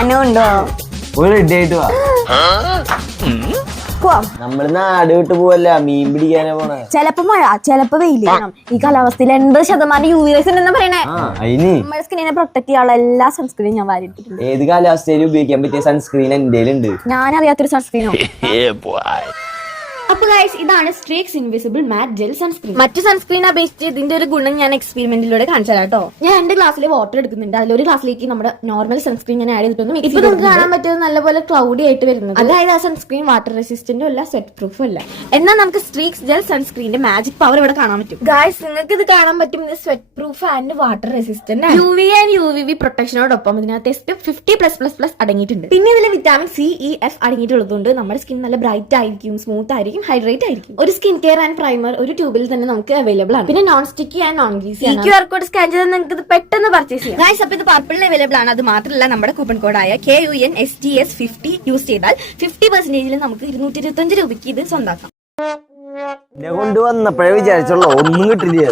എന്നെ കൊണ്ടുപോ. ഒരു റെഡി ആയിട്ട് വാ. പോവാം. നമ്മള് നാട് വിട്ട് പോവല്ല, മീൻ പിടിക്കാനാ പോണേ. ചെലപ്പോ മഴ, ചെലപ്പോ വെയില്. ഈ കാലാവസ്ഥയിൽ 80% UV റേസ് ഉണ്ടെന്ന് പറയണേ. അതിന് നമ്മുടെ സ്കിന്നിനെ പ്രൊട്ടക്ട് ചെയ്യാനുള്ള എല്ലാ സൺസ്ക്രീനും ഞാൻ വാരിയിട്ടിട്ടുണ്ട്. ഏത് കാലാവസ്ഥയിലും ഉപയോഗിക്കാൻ പറ്റിയ സൺസ്ക്രീൻ എന്റെ ഉണ്ട്. ഞാൻ അറിയാത്തൊരു സൺസ്ക്രീനോ. അപ്പൊ ഗൈസ്, ഇതാണ് സ്ട്രീക്സ് ഇൻവിസിബിൾ മാറ്റ് ജെൽ സൺസ്ക്രീൻ. മറ്റു സൺസ്ക്രീൻ അപേക്ഷിച്ച് ഇതിന്റെ ഒരു ഗുണം ഞാൻ എക്സ്പെരിമെന്റിലൂടെ കാണിച്ചു തരാം കേട്ടോ. ഞാൻ 2 ഗ്ലാസ്സിൽ വാട്ടർ എടുക്കുന്നുണ്ട്. അതിലൊരു ഗ്ലാസ്സിലേക്ക് നമ്മുടെ നോർമൽ സൺസ്ക്രീൻ ഞാൻ ആഡ് ചെയ്തിട്ടൊന്നും ഇപ്പൊ നമുക്ക് കാണാൻ പറ്റുന്നത് നല്ലപോലെ ക്ലൗഡി ആയിട്ട് വരുന്നത്. അതായത് ആ സൺസ്ക്രീൻ വാട്ടർ റെസിസ്റ്റന്റും അല്ല, സ്വെറ്റ് പ്രൂഫും അല്ല. എന്നാൽ നമുക്ക് സ്ട്രീക്സ് ജെൽ സൺസ്ക്രീന്റെ മാജിക് പവർ ഇവിടെ കാണാൻ പറ്റും. ഗൈസ്, നിങ്ങൾക്ക് ഇത് കാണാൻ പറ്റും. ഇത് sweat proof and water resistant UV and UVV പ്രൊട്ടക്ഷനോടൊപ്പം ഇതിനകത്ത് SPF50+++ അടങ്ങിയിട്ടുണ്ട്. പിന്നെ ഇതിൽ വിറ്റാമിൻ CEF അടങ്ങിയിട്ടുള്ളതുകൊണ്ട് നമ്മുടെ സ്കിൻ നല്ല ബ്രൈറ്റ് ആയിരിക്കും, സ്മൂത്ത് ആയിരിക്കും, ഹൈഡ്രേറ്റ് ആയിരിക്കും. ഒരു സ്കിൻ കെയർ ആൻഡ് പ്രൈമർ ഒരു ട്യൂബിൽ തന്നെ നമുക്ക് അവൈലബിൾ ആണ്. പിന്നെ non sticky and non greasy. QR code scan ചെയ്ത് നിങ്ങൾക്ക് ഇത് പെട്ടെന്ന് പർച്ചേസ് ചെയ്യാം. ഗൈസ്, അപ്പോൾ ഇത് പർപ്പിളിൽ അവൈലബിൾ ആണ്. അത് മാത്രമല്ല നമ്മുടെ കൂപ്പൺ കോഡായ KUNSTS50 യൂസ് ചെയ്താൽ 50% നമുക്ക് 225 രൂപയ്ക്ക് ഇത് സ്വന്തമാക്കാം. കൊണ്ടുവന്നപ്പോഴേ വിചാരിച്ചുള്ളൂ, ഒന്നും കിട്ടില്ല.